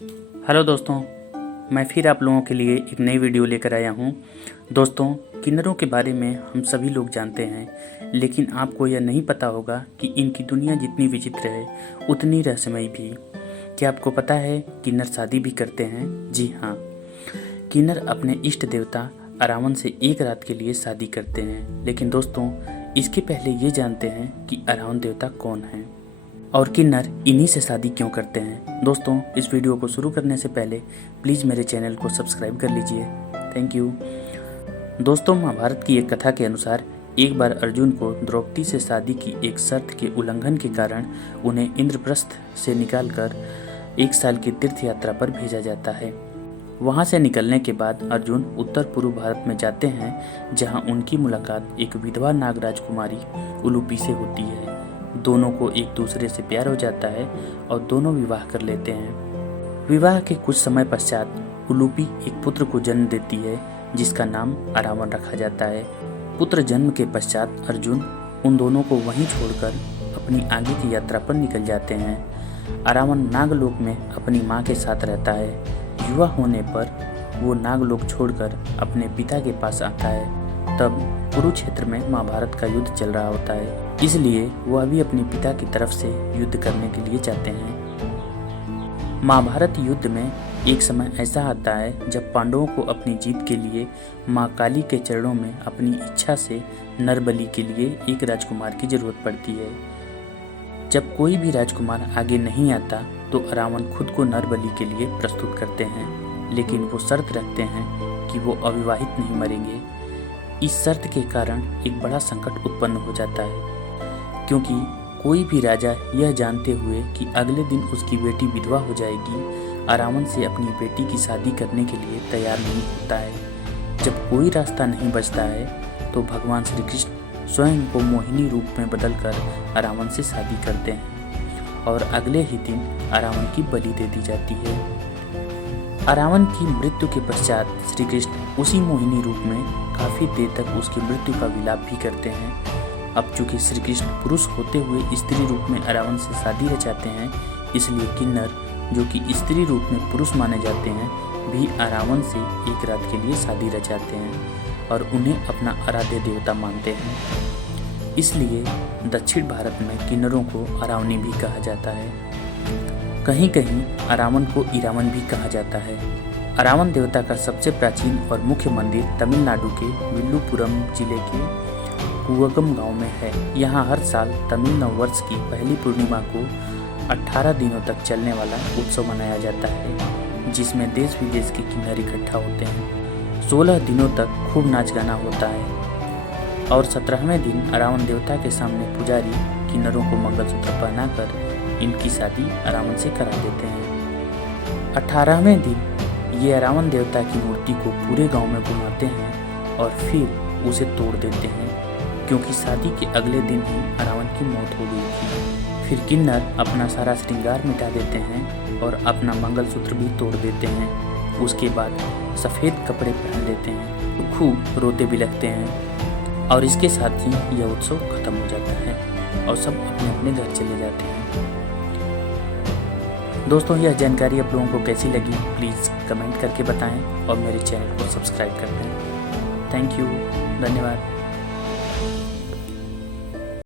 Hello दोस्तों, मैं फिर आप लोगों के लिए एक नई वीडियो लेकर आया हूँ। दोस्तों, किन्नरों के बारे में हम सभी लोग जानते हैं, लेकिन आपको यह नहीं पता होगा कि इनकी दुनिया जितनी विचित्र है उतनी रहस्यमयी भी। क्या आपको पता है किन्नर शादी भी करते हैं? जी हाँ, किन्नर अपने इष्ट देवता अरावन से एक रात के लिए शादी करते हैं। लेकिन दोस्तों, इसके पहले ये जानते हैं कि अरावन देवता कौन है और किन्नर इन्हीं से शादी क्यों करते हैं। दोस्तों, इस वीडियो को शुरू करने से पहले प्लीज़ मेरे चैनल को सब्सक्राइब कर लीजिए। Thank you. दोस्तों, महाभारत की एक कथा के अनुसार एक बार अर्जुन को द्रौपदी से शादी की एक शर्त के उल्लंघन के कारण उन्हें इंद्रप्रस्थ से निकालकर 1 साल की तीर्थ यात्रा पर भेजा जाता है। वहाँ से निकलने के बाद अर्जुन उत्तर पूर्व भारत में जाते हैं, जहाँ उनकी मुलाकात एक विधवा नाग राजकुमारी उलूपी से होती है। दोनों को एक दूसरे से प्यार हो जाता है और दोनों विवाह कर लेते हैं। विवाह के कुछ समय पश्चात उलूपी एक पुत्र को जन्म देती है, जिसका नाम अरावन रखा जाता है। पुत्र जन्म के पश्चात अर्जुन उन दोनों को वहीं छोड़कर अपनी आगे की यात्रा पर निकल जाते हैं। अरावन नागलोक में अपनी माँ के साथ रहता है। युवा होने पर वो नागलोक छोड़कर अपने पिता के पास आता है। तब कुरुक्षेत्र में महाभारत का युद्ध चल रहा होता है, इसलिए वह भी अपने पिता की तरफ से युद्ध करने के लिए जाते हैं। महाभारत युद्ध में एक समय ऐसा आता है जब पांडवों को अपनी जीत के लिए माँ काली के चरणों में अपनी इच्छा से नरबलि के लिए एक राजकुमार की जरूरत पड़ती है। जब कोई भी राजकुमार आगे नहीं आता तो अरावन खुद को नरबलि के लिए प्रस्तुत करते हैं, लेकिन वो शर्त रखते हैं कि वो अविवाहित नहीं मरेंगे। इस शर्त के कारण एक बड़ा संकट उत्पन्न हो जाता है, क्योंकि कोई भी राजा यह जानते हुए कि अगले दिन उसकी बेटी विधवा हो जाएगी, अरावन से अपनी बेटी की शादी करने के लिए तैयार नहीं होता है। जब कोई रास्ता नहीं बचता है तो भगवान श्री कृष्ण स्वयं को मोहिनी रूप में बदलकर अरावन से शादी करते हैं और अगले ही दिन अरावन की बलि दे दी जाती है। अरावन की मृत्यु के पश्चात श्री कृष्ण उसी मोहिनी रूप में काफ़ी देर तक उसकी मृत्यु का विलाप भी करते हैं। अब चूंकि श्री कृष्ण पुरुष होते हुए स्त्री रूप में अरावन से शादी रचाते हैं, इसलिए किन्नर जो कि स्त्री रूप में पुरुष माने जाते हैं भी अरावन से एक रात के लिए शादी रचाते हैं और उन्हें अपना आराध्य देवता मानते हैं। इसलिए दक्षिण भारत में किन्नरों को अरावनी भी कहा जाता है। कहीं कहीं अरावन को इरावन भी कहा जाता है। अरावन देवता का सबसे प्राचीन और मुख्य मंदिर तमिलनाडु के विल्लुपुरम जिले के कुवगम गांव में है। यहाँ हर साल तमिल नववर्ष की पहली पूर्णिमा को 18 दिनों तक चलने वाला उत्सव मनाया जाता है, जिसमें देश विदेश के किन्नर इकट्ठा होते हैं। 16 दिनों तक खूब नाच गाना होता है और 17वें दिन अरावन देवता के सामने पुजारी किन्नरों को मंगलसूत्र पहनाकर इनकी शादी अरावन से करा देते हैं। 18वें दिन ये अरावन देवता की मूर्ति को पूरे गांव में घुमाते हैं और फिर उसे तोड़ देते हैं, क्योंकि शादी के अगले दिन ही अरावन की मौत हो गई थी। फिर किन्नर अपना सारा श्रृंगार मिटा देते हैं और अपना मंगलसूत्र भी तोड़ देते हैं। उसके बाद सफ़ेद कपड़े पहन लेते हैं, तो खूब रोते भी लगते हैं और इसके साथ ही यह उत्सव खत्म हो जाता है और सब अपने अपने घर चले जाते हैं। दोस्तों, यह जानकारी आप लोगों को कैसी लगी प्लीज़ कमेंट करके बताएं और मेरे चैनल को सब्सक्राइब कर दें। थैंक यू, धन्यवाद।